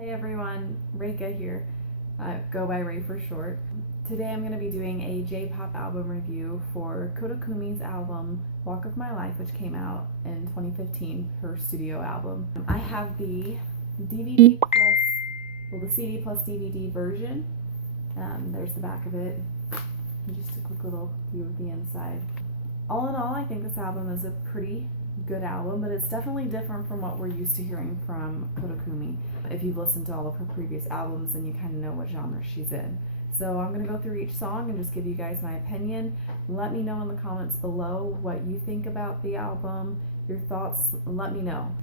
Hey everyone, Reika here. Go by Ray for short. Today I'm going to be doing a J-pop album review for Koda Kumi's album Walk of My Life, which came out in 2015, her studio album. I have the DVD plus, well, the CD plus DVD version. There's the back of it. Just a quick little view of the inside. All in all, I think this album is a pretty good album, but it's definitely different from what we're used to hearing from Koda Kumi. If you've listened to all of her previous albums, then you kind of know what genre she's in. So I'm going to go through each song and just give you guys my opinion. Let me know in the comments below what you think about the album, your thoughts, let me know.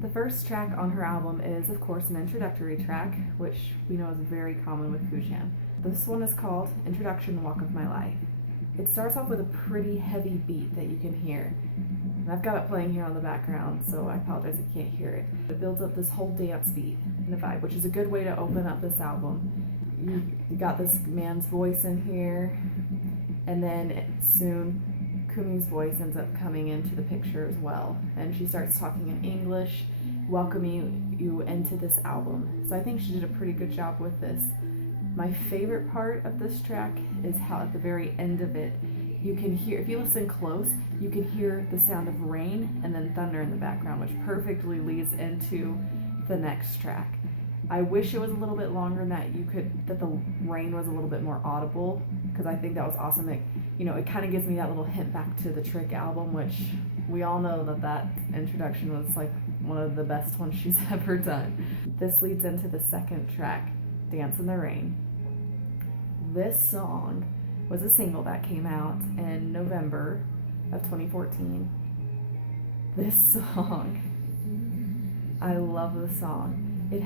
The first track on her album is, of course, an introductory track, which we know is very common with Fujian. This one is called Introduction Walk of My Life. It starts off with a pretty heavy beat that you can hear. And I've got it playing here on the background, so I apologize if you can't hear it. It builds up this whole dance beat and a vibe, which is a good way to open up this album. You got this man's voice in here, and then soon Kumi's voice ends up coming into the picture as well. And she starts talking in English, welcoming you into this album. So I think she did a pretty good job with this. My favorite part of this track is how at the very end of it, you can hear, if you listen close, you can hear the sound of rain and then thunder in the background, which perfectly leads into the next track. I wish it was a little bit longer and that the rain was a little bit more audible, because I think that was awesome. It kind of gives me that little hint back to the Trick album, which we all know that introduction was like one of the best ones she's ever done. This leads into the second track, Dance in the Rain. This song was a single that came out in November of 2014. This song, I love the song. It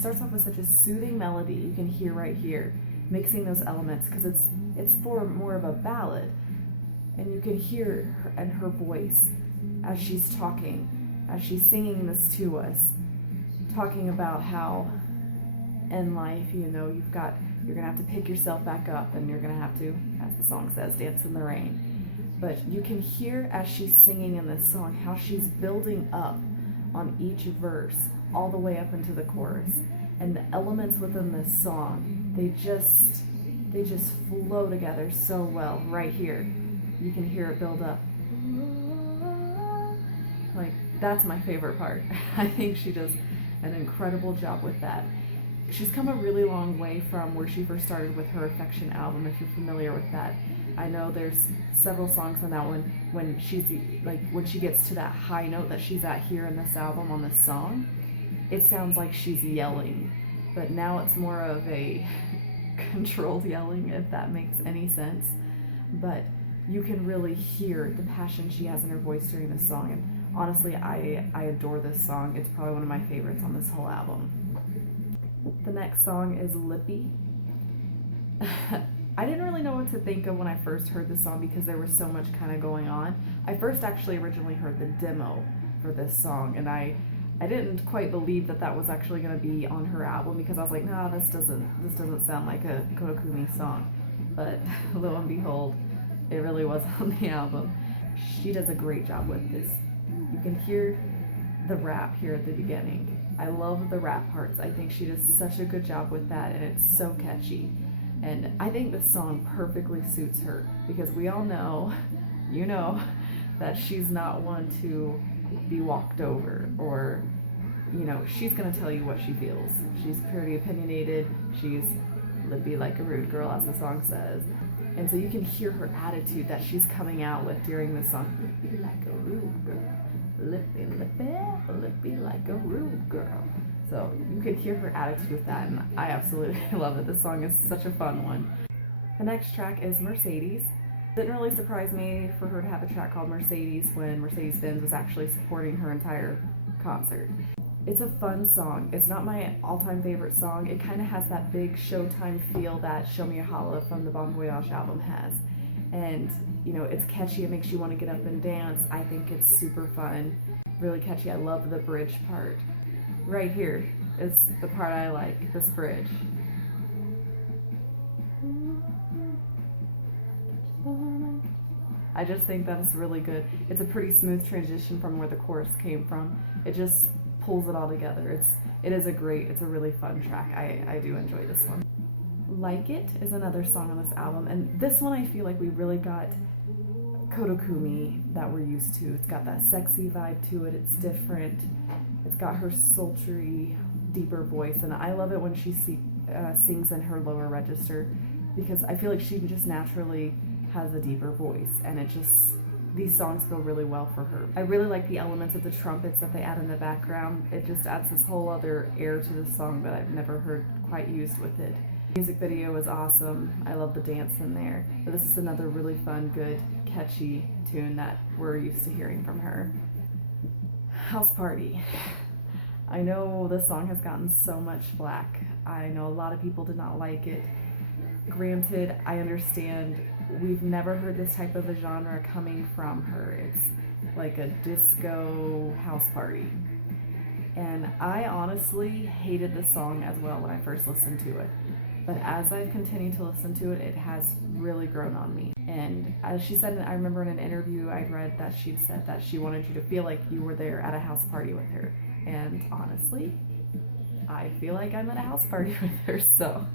starts off with such a soothing melody you can hear right here, mixing those elements, because it's for more of a ballad, and you can hear her voice as she's talking, as she's singing this to us, talking about how in life, you're gonna have to pick yourself back up, and you're gonna have to, as the song says, dance in the rain. But you can hear as she's singing in this song how she's building up on each verse all the way up into the chorus. And the elements within this song, they just flow together so well. Right here, you can hear it build up. Like, that's my favorite part. I think she does an incredible job with that. She's come a really long way from where she first started with her Affection album, if you're familiar with that. I know there's several songs on that one when she gets to that high note that she's at here in this album on this song, it sounds like she's yelling. But now it's more of a controlled yelling, if that makes any sense. But you can really hear the passion she has in her voice during this song. And honestly, I adore this song. It's probably one of my favorites on this whole album. The next song is Lippy. I didn't really know what to think of when I first heard this song because there was so much kind of going on. I first actually originally heard the demo for this song, and I didn't quite believe that was actually going to be on her album, because I was like, no, this doesn't sound like a Koda Kumi song. But lo and behold, it really was on the album. She does a great job with this. You can hear the rap here at the beginning. I love the rap parts. I think she does such a good job with that, and it's so catchy. And I think this song perfectly suits her, because we all know, that she's not one to be walked over, or, she's gonna tell you what she feels. She's pretty opinionated. She's lippy like a rude girl, as the song says. And so you can hear her attitude that she's coming out with during the song. Lippy like a rude girl. Lippy, lippy, lippy like a rude girl. So you could hear her attitude with that, and I absolutely love it. This song is such a fun one. The next track is Mercedes. It didn't really surprise me for her to have a track called Mercedes when Mercedes-Benz was actually supporting her entire concert. It's a fun song. It's not my all-time favorite song. It kind of has that big Showtime feel that Show Me Your Holla from the Bon Voyage album has. And, it's catchy. It makes you want to get up and dance. I think it's super fun, really catchy. I love the bridge part. Right here is the part I like, this bridge. I just think that's really good. It's a pretty smooth transition from where the chorus came from. It just pulls it all together. it's a really fun track. I do enjoy this one. Like It is another song on this album, and this one I feel like we really got Koda Kumi that we're used to. It's got that sexy vibe to it, it's different, it's got her sultry, deeper voice, and I love it when she sings in her lower register, because I feel like she just naturally has a deeper voice, and these songs go really well for her. I really like the elements of the trumpets that they add in the background. It just adds this whole other air to the song that I've never heard quite used with it. The music video was awesome. I love the dance in there. But this is another really fun, good, catchy tune that we're used to hearing from her. House Party. I know this song has gotten so much flack. I know a lot of people did not like it. Granted, I understand we've never heard this type of a genre coming from her. It's like a disco house party. And I honestly hated this song as well when I first listened to it. But as I've continued to listen to it, it has really grown on me. And as she said, I remember in an interview I'd read that she'd said that she wanted you to feel like you were there at a house party with her. And honestly, I feel like I'm at a house party with her. So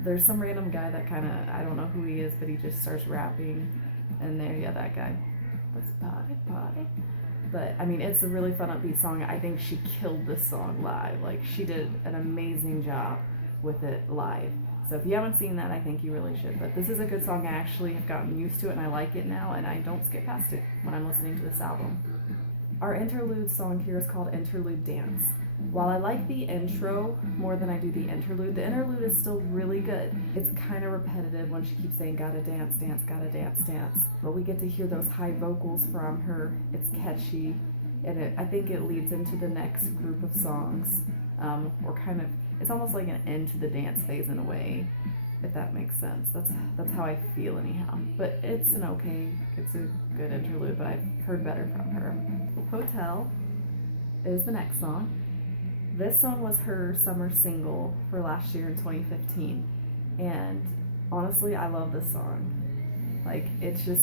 there's some random guy that kind of, I don't know who he is, but he just starts rapping. And there, yeah, that guy. Let's party. But I mean, it's a really fun upbeat song. I think she killed this song live. Like, she did an amazing job with it live. So if you haven't seen that, I think you really should. But this is a good song. I actually have gotten used to it, and I like it now, and I don't skip past it when I'm listening to this album. Our interlude song here is called Interlude Dance. While I like the intro more than I do the interlude is still really good. It's kind of repetitive when she keeps saying, gotta dance, dance, gotta dance, dance. But we get to hear those high vocals from her. It's catchy, and I think it leads into the next group of songs. Or kind of, it's almost like an end to the dance phase in a way, if that makes sense. That's how I feel anyhow. But it's a good interlude, but I've heard better from her. Hotel is the next song. This song was her summer single for last year in 2015, and honestly, I love this song. Like, it's just,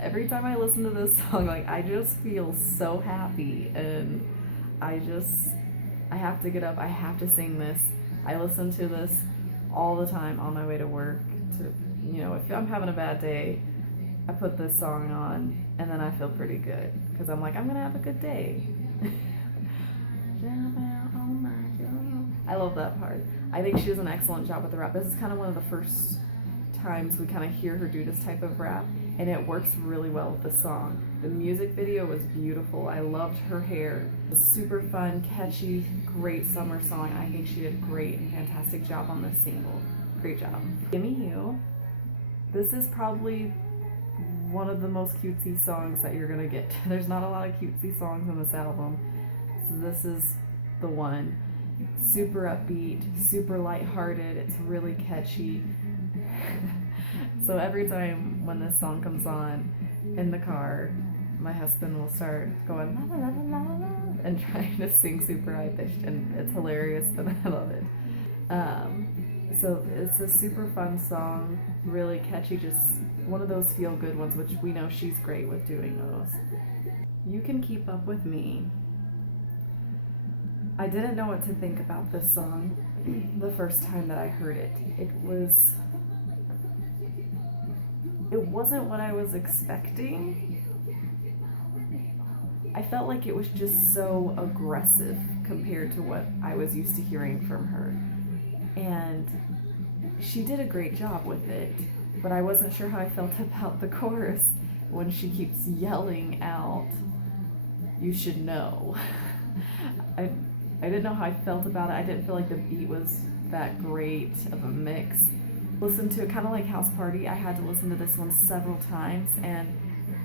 every time I listen to this song, like, I just feel so happy, and I have to get up, I have to sing this. I listen to this all the time on my way to work. If I'm having a bad day, I put this song on, and then I feel pretty good, because I'm like, I'm gonna have a good day. I love that part. I think she does an excellent job with the rap. This is kind of one of the first times we kind of hear her do this type of rap, and it works really well with the song. The music video was beautiful. I loved her hair. It was super fun, catchy, great summer song. I think she did a great and fantastic job on this single. Great job. Gimme You. This is probably one of the most cutesy songs that you're gonna get. There's not a lot of cutesy songs on this album. This is the one. Super upbeat, super lighthearted, it's really catchy. So every time when this song comes on in the car, my husband will start going la la la la la and trying to sing super high pitched, and it's hilarious and I love it. So it's a super fun song, really catchy, just one of those feel good ones, which we know she's great with doing those. You Can Keep Up With Me. I didn't know what to think about this song the first time that I heard it. It wasn't what I was expecting. I felt like it was just so aggressive compared to what I was used to hearing from her. And she did a great job with it, but I wasn't sure how I felt about the chorus when she keeps yelling out, "You should know." I didn't know how I felt about it. I didn't feel like the beat was that great of a mix. Listen to it kind of like House Party. I had to listen to this one several times, and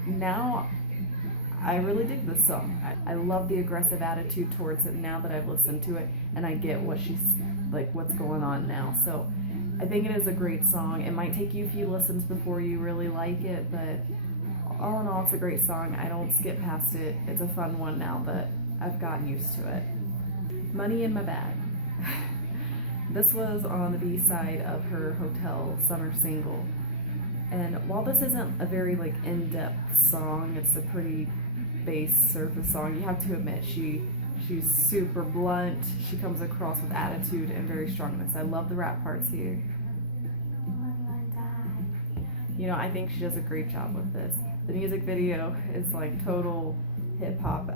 now I really dig this song. I love the aggressive attitude towards it now that I've listened to it, and I get what she's like, what's going on now. So I think it is a great song. It might take you a few listens before you really like it, but all in all, it's a great song. I don't skip past it. It's a fun one now that I've gotten used to it. Money in My Bag. This was on the B-side of her Hotel summer single. And while this isn't a very in-depth song, it's a pretty base surface song. You have to admit she She's super blunt. She comes across with attitude and very strongness. I love the rap parts here. You know, I think she does a great job with this. The music video is like total hip hop.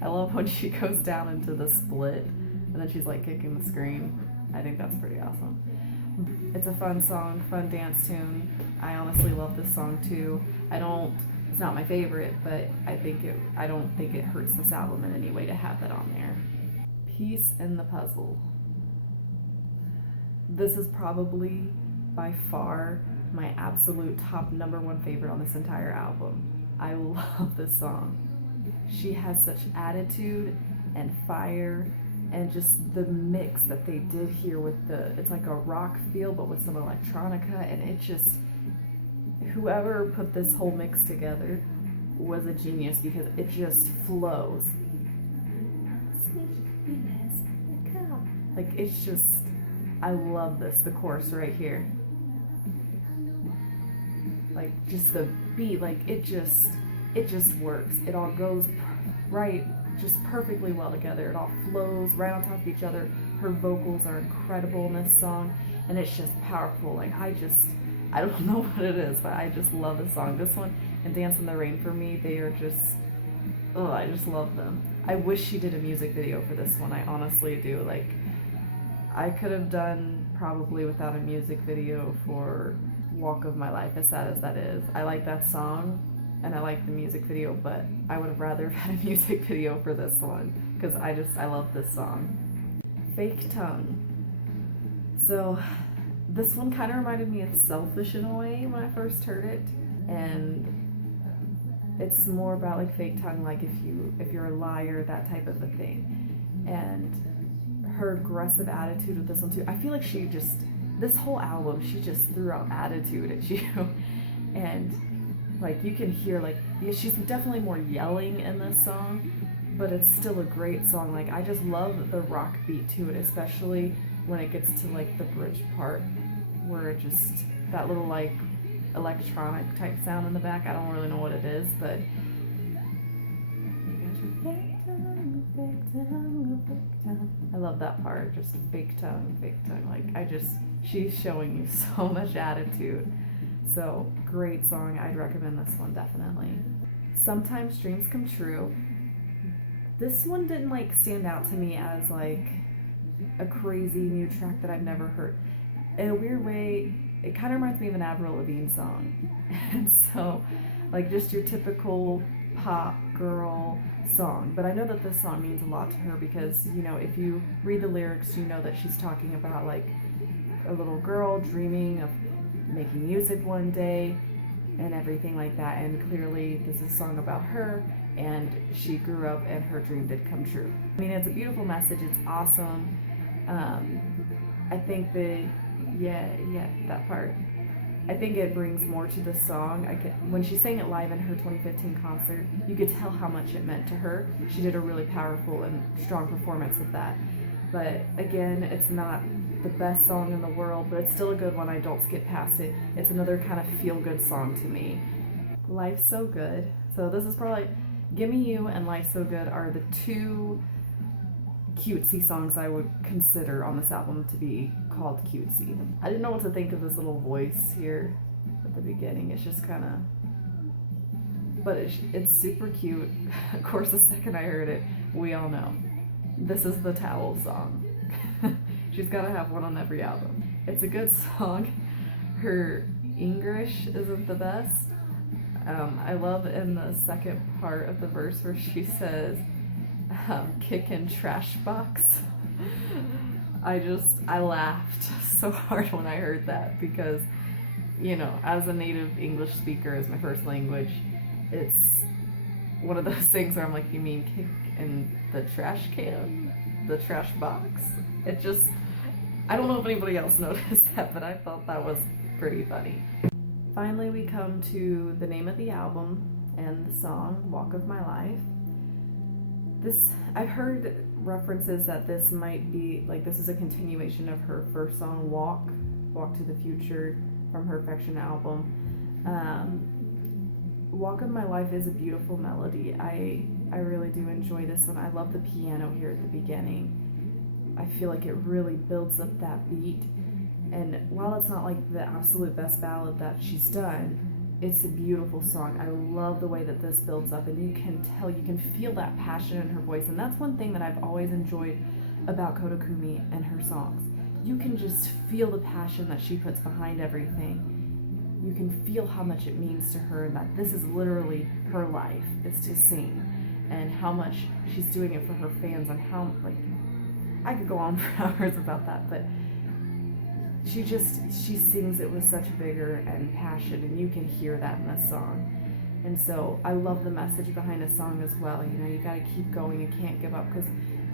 I love when she goes down into the split and then she's like kicking the screen. I think that's pretty awesome. It's a fun song, fun dance tune. I honestly love this song too. It's not my favorite, but I don't think it hurts this album in any way to have that on there. Piece in the Puzzle. This is probably by far my absolute top #1 favorite on this entire album. I love this song. She has such attitude and fire, and just the mix that they did here with it's like a rock feel but with some electronica, and it just, whoever put this whole mix together was a genius because it just flows. Like, it's just, I love this, the chorus right here. Like, just the beat, like, it just works. It all goes right, just perfectly well together. It all flows right on top of each other. Her vocals are incredible in this song, and it's just powerful. Like, I don't know what it is, but I just love this song. This one and Dance in the Rain, for me, they are just, I just love them. I wish she did a music video for this one. I honestly do. Like, I could have done probably without a music video for Walk of My Life, as sad as that is. I like that song and I like the music video, but I would have rather had a music video for this one because I love this song. Fake Tongue. So this one kind of reminded me of Selfish in a way when I first heard it, and it's more about like fake tongue, like if you're a liar, that type of a thing. And her aggressive attitude with this one too. I feel like this whole album, she just threw out attitude at you. And like, you can hear, like, yeah, she's definitely more yelling in this song, but it's still a great song. Like, I just love the rock beat to it, especially when it gets to like the bridge part where it just, that little like electronic type sound in the back. I don't really know what it is, but I love that part. Just fake tongue, fake tongue. Like, she's showing you so much attitude. So, great song. I'd recommend this one, definitely. Sometimes Dreams Come True. This one didn't like stand out to me as like a crazy new track that I've never heard. In a weird way, it kind of reminds me of an Avril Lavigne song. And so, like, just your typical pop girl song. But I know that this song means a lot to her because, you know, if you read the lyrics, you know that she's talking about like a little girl dreaming of making music one day and everything like that. And clearly this is a song about her, and she grew up and her dream did come true. I mean, it's a beautiful message. It's awesome. I think that, that part. I think it brings more to the song. When she sang it live in her 2015 concert, you could tell how much it meant to her. She did a really powerful and strong performance of that. But again, it's not the best song in the world, but it's still a good one. I don't skip past it. It's another kind of feel-good song to me. Life's So Good. So this is probably, Gimme You and Life's So Good are the two cutesy songs I would consider on this album to be called cutesy. I didn't know what to think of this little voice here at the beginning. It's just kind of, but it's super cute. Of course, the second I heard it, we all know. This is the towel song. She's got to have one on every album. It's a good song. Her English isn't the best. I love in the second part of the verse where she says, kickin' trash box. I laughed so hard when I heard that because, you know, as a native English speaker, as my first language, it's one of those things where I'm like, you mean kick in the trash can? The trash box? It just, I don't know if anybody else noticed that, but I thought that was pretty funny. Finally, we come to the name of the album and the song, Walk of My Life. I've heard references that this might be, like, this is a continuation of her first song, Walk to the Future, from her Perfection album. Walk of My Life is a beautiful melody. I I really do enjoy this one. I love the piano here at the beginning. I feel like it really builds up that beat. And while it's not like the absolute best ballad that she's done, it's a beautiful song. I love the way that this builds up, and you can tell, you can feel that passion in her voice. And that's one thing that I've always enjoyed about Koda Kumi and her songs. You can just feel the passion that she puts behind everything. You can feel how much it means to her, and that this is literally her life, is to sing, and how much she's doing it for her fans, and how, like, I could go on for hours about that, but she sings it with such vigor and passion, and you can hear that in this song. And so I love the message behind a song as well. You know, you got to keep going, you can't give up, because,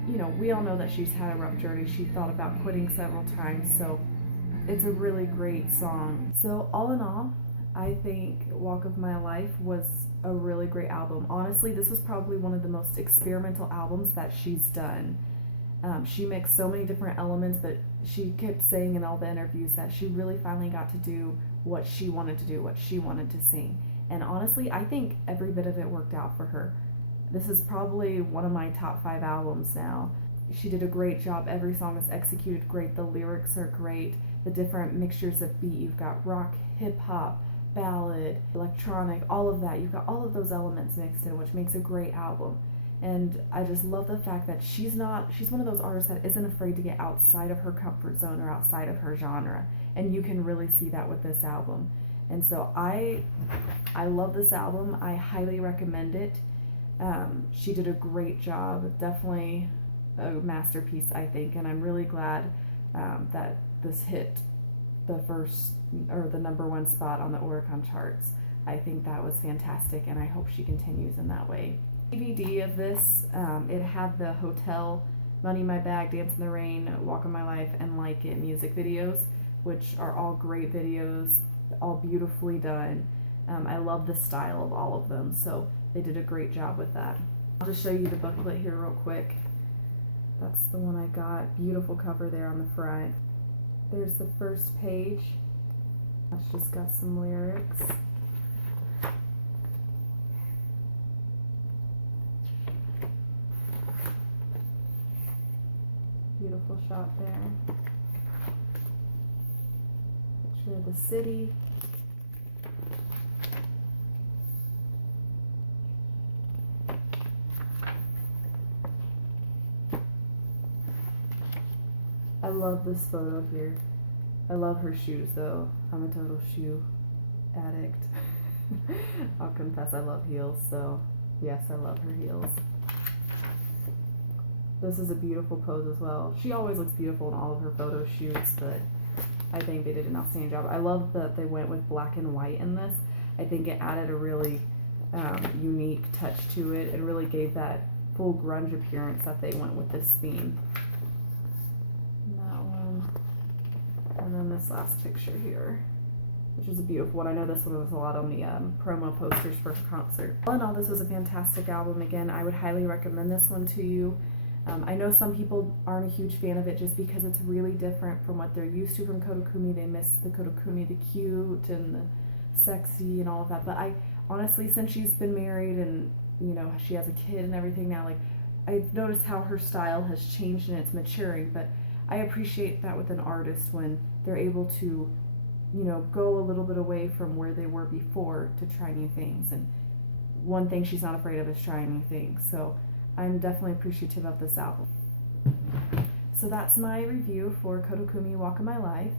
you know, we all know that she's had a rough journey. She thought about quitting several times, so it's a really great song. So all in all, I think Walk of My Life was a really great album. Honestly, this was probably one of the most experimental albums that she's done. She mixed so many different elements, but she kept saying in all the interviews that she really finally got to do what she wanted to do, what she wanted to sing. And honestly, I think every bit of it worked out for her. This is probably one of my top 5 albums now. She did a great job. Every song is executed great. The lyrics are great. The different mixtures of beat. You've got rock, hip hop, ballad, electronic, all of that. You've got all of those elements mixed in, which makes a great album. And I just love the fact that she's one of those artists that isn't afraid to get outside of her comfort zone or outside of her genre. And you can really see that with this album. And so I love this album. I highly recommend it. She did a great job. Definitely a masterpiece, I think. And I'm really glad that this hit the first, or the #1 spot on the Oricon charts. I think that was fantastic, and I hope she continues in that way. DVD of this, it had the Hotel, Money in My Bag, Dance in the Rain, Walk of My Life, and Like It music videos, which are all great videos, all beautifully done. I love the style of all of them, so they did a great job with that. I'll just show you the booklet here real quick. That's the one I got. Beautiful cover there on the front. There's the first page. That's just got some lyrics. Beautiful shot there. Picture of the city. I love this photo here. I love her shoes though. I'm a total shoe addict. I'll confess I love heels, so yes, I love her heels. This is a beautiful pose as well. She always looks beautiful in all of her photo shoots, but I think they did an outstanding job. I love that they went with black and white in this. I think it added a really unique touch to it. It really gave that full grunge appearance that they went with this theme. And that one. And then this last picture here, which is a beautiful one. I know this one was a lot on the promo posters for her concert. All in all, this was a fantastic album. Again, I would highly recommend this one to you. I know some people aren't a huge fan of it just because it's really different from what they're used to from Koda Kumi. They miss the Koda Kumi, the cute and the sexy and all of that. But I honestly, since she's been married and, you know, she has a kid and everything now, like, I've noticed how her style has changed and it's maturing. But I appreciate that with an artist when they're able to, you know, go a little bit away from where they were before to try new things. And one thing she's not afraid of is trying new things. So I'm definitely appreciative of this album. So that's my review for Koda Kumi, Walk of My Life.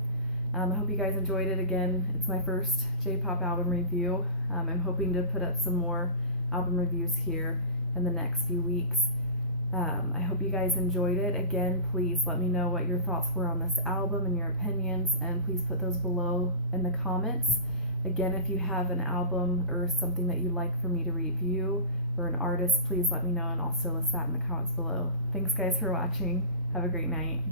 I hope you guys enjoyed it. Again, it's my first J-pop album review. I'm hoping to put up some more album reviews here in the next few weeks. I hope you guys enjoyed it. Again, please let me know what your thoughts were on this album and your opinions, and please put those below in the comments. Again, if you have an album or something that you'd like for me to review, or an artist, please let me know, and I'll still list that in the comments below. Thanks guys for watching. Have a great night.